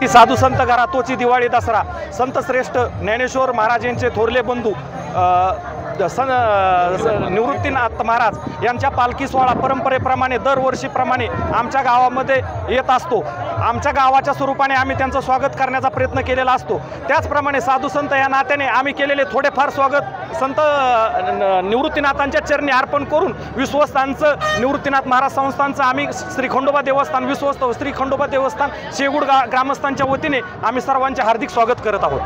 ती साधू संत घरा तोची दिवाळी दसरा संत श्रेष्ठ ज्ञानेश्वर महाराजांचे थोरले बंधू निवृत्तीनाथ महाराज यांच्या पालखी सोहळा परंपरेप्रमाणे दरवर्षीप्रमाणे आमच्या गावामध्ये येत असतो। आमच्या गावाच्या स्वरूपाने आम्ही त्यांचं स्वागत करण्याचा प्रयत्न केलेला असतो। त्याचप्रमाणे साधू संत या नात्याने आम्ही केलेले थोडेफार स्वागत संत निवृत्तीनाथांच्या चरणी अर्पण करून विश्वस्तांचं निवृत्तीनाथ महाराज संस्थांचं आम्ही श्री खंडोबा देवस्थान विश्वस्त श्री खंडोबा देवस्थान शेगुड ग्रामस्थांच्या वतीने आम्ही सर्वांचे हार्दिक स्वागत करत आहोत।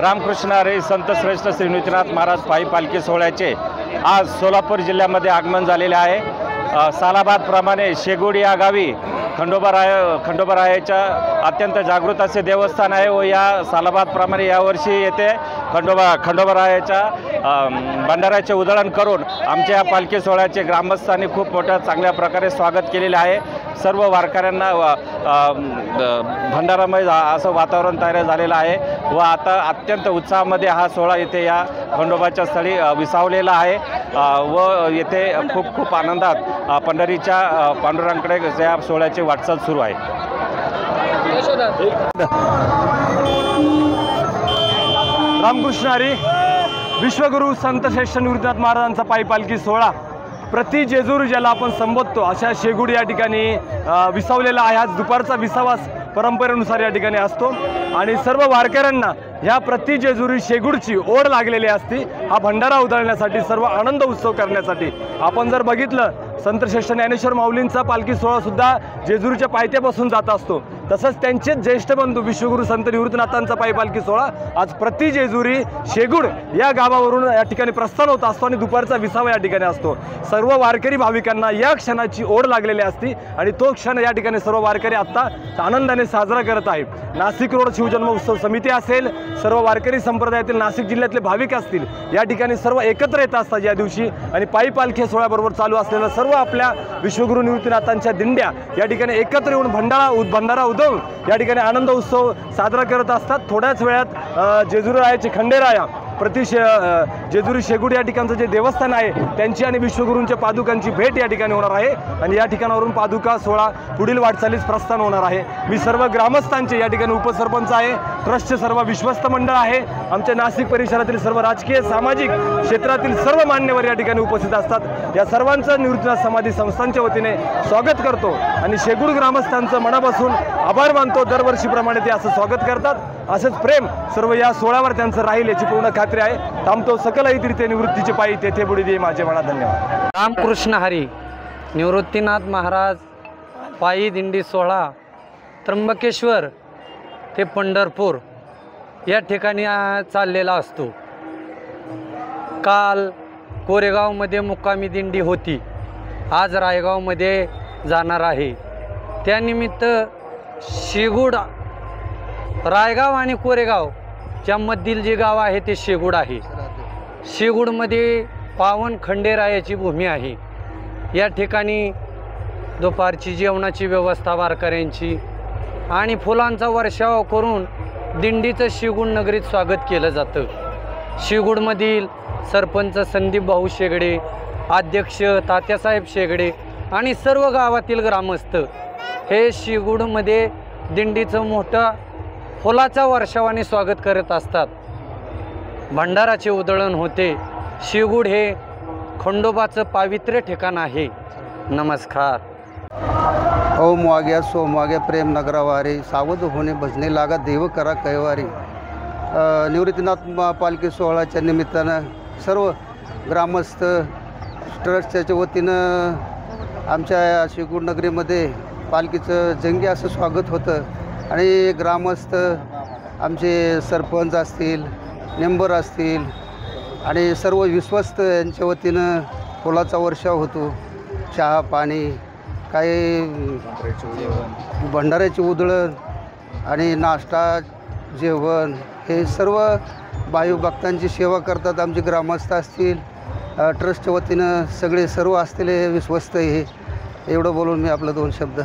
रामकृष्ण हरी संत श्रेष्ठ श्री निवृत्तीनाथ महाराज पायी पालखी सोहळ्याचे आज सोलापूर जिल्ह्यामध्ये आगमन झालेले आहे। सालाबादप्रमाणे शेगुड या गावी खंडोबारायाच्या अत्यंत जागृत असे देवस्थान आहे व या सालाबादप्रमाणे यावर्षी येथे खंडोबारायाच्या भंडाऱ्याचे उधळण करून आमच्या या पालखी सोहळ्याचे ग्रामस्थांनी खूप मोठ्या चांगल्या प्रकारे स्वागत केलेले आहे। सर्व वारकऱ्यांना भंडारामय असं वातावरण तयार झालेलं आहे व आता अत्यंत उत्साहामध्ये हा सोहळा येथे या खंडोबाच्या स्थळी विसावलेला आहे व येथे खूप आनंदात पंढरीच्या पांडुरंगाकडे या सोहळ्याची वाटचाल सुरू आहे। रामकृष्ण हरी विश्वगुरु संत श्रेष्ठ निवृत्तीनाथ महाराजांचा पायी पालखी सोहळा प्रति जेजुरी ज्याला आपण संबोधतो अशा शेगुड या ठिकाणी विसावलेला आहे। आज दुपारचा विसावास परंपरेनुसार या ठिकाणी असतो आणि सर्व वारकऱ्यांना ह्या प्रति जेजुरी शेगुडची ओढ लागलेली असती। हा भंडारा उधळण्यासाठी सर्व आनंद उत्सव करण्यासाठी आपण जर बघितलं संत श्रेष्ठ ज्ञानेश्वर माऊलींचा पालखी सोहळा सुद्धा जेजुरीच्या पायथ्यापासून जात असतो। तसंच त्यांचे ज्येष्ठ बंधू विश्वगुरु संत निवृत्तीनाथांचा पायी पालखी सोहळा आज प्रति जेजुरी शेगुड या गावावरून या ठिकाणी प्रस्थान होत असतो आणि दुपारचा विसावा या ठिकाणी असतो। सर्व वारकरी भाविकांना या क्षणाची ओढ लागलेली असती आणि तो क्षण या ठिकाणी सर्व वारकरी आत्ता आनंदाने साजरा करत आहेत। नाशिक रोड शिवजन्म उत्सव समिती असेल, सर्व वारकरी संप्रदायातील नाशिक जिल्ह्यातले भाविक असतील, या ठिकाणी सर्व एकत्र येत असतात या दिवशी आणि पायी पालखी सोहळ्याबरोबर चालू असलेल्या सर्व आपल्या विश्वगुरु निवृत्तीनाथांच्या दिंड्या या ठिकाणी एकत्र येऊन भंडारा उधळून या ठिकाणी आनंद उत्सव साजरा करत असतात। थोड्याच वेळात जेजुरीरायाचे खंडेराया जेजुरी शेगुड या ठिकाणचं जे देवस्थान आहे त्यांची आणि विश्वगुरूंच्या पादुकांची भेट या ठिकाणी होणार आहे आणि या ठिकाणावरून पादुका सोहळा पुढील वाटचालीस प्रस्थान होणार आहे। मी सर्व ग्रामस्थांचे या ठिकाणी उपसरपंच आहे, ट्रस्टचे सर्व विश्वस्त मंडळ आहे, आमच्या नाशिक परिसरातील सर्व राजकीय सामाजिक क्षेत्रातील सर्व मान्यवर या ठिकाणी उपस्थित असतात। या सर्वांचं निवृत्तीनाथ समाधी संस्थांच्या वतीने स्वागत करतो आणि शेगुड ग्रामस्थांचं मनापासून आभार मानतो। दरवर्षीप्रमाणे ते असं स्वागत करतात। असंच प्रेम सर्व या सोहळ्यावर त्यांचं राहील याची पूर्ण खात्री आहे। थांबतो सकल ऐतिह्य निवृत्तीचे पायी तेथे बुडी दे माझे म्हणा। धन्यवाद। रामकृष्ण हरी निवृत्तीनाथ महाराज पायी दिंडी सोहळा त्र्यंबकेश्वर ते पंढरपूर या ठिकाणी चाललेला असतो। काल कोरेगावमध्ये मुक्कामी दिंडी होती, आज रायगावमध्ये जाणार आहे। त्यानिमित्त शेगुड रायगाव आणि कोरेगाव च्यामधील जे गाव आहे ते शेगुड आहे। शेगुडमध्ये पावन खंडेरायाची भूमी आहे। या ठिकाणी दुपारची जेवणाची व्यवस्था वारकऱ्यांची आणि फुलांचा वर्षाव करून दिंडीचं शेगुड नगरीत स्वागत केलं जातं। शेगुडमधील सरपंच संदीप भाऊ शेगडे, अध्यक्ष तात्यासाहेब शेगडे आणि सर्व गावातील ग्रामस्थ हे शेगुडमध्ये दिंडीचं मोठं फुलाचा वर्षावाने स्वागत करत असतात। भंडाराचे उधळण होते। शेगुड हे खंडोबाचं पावित्र्य ठिकाण आहे। नमस्कार। ओम वाग्या सोम वाग्या प्रेम नगरावारी सावध होणे भजने लागा देव करा कैवारी। निवृत्तीनाथ पालखी सोहळ्याच्या निमित्तानं सर्व ग्रामस्थ ट्रस्टच्या वतीनं आमच्या शेगुड नगरीमध्ये पालखीचं जंगी असं स्वागत होतं आणि ग्रामस्थ आमचे सरपंच असतील, मेंबर असतील आणि सर्व विश्वस्त यांच्या वतीनं फुलाचा वर्षाव होतो। चहा पाणी, काही भंडाऱ्याची उधळण आणि नाश्ता जेवण हे सर्व भाविभक्तांची सेवा करतात। आमचे ग्रामस्थ असतील, ट्रस्टच्या वतीनं सगळे सर्व असलेले विश्वस्त हे एवढं बोलून मी आपलं 2 शब्द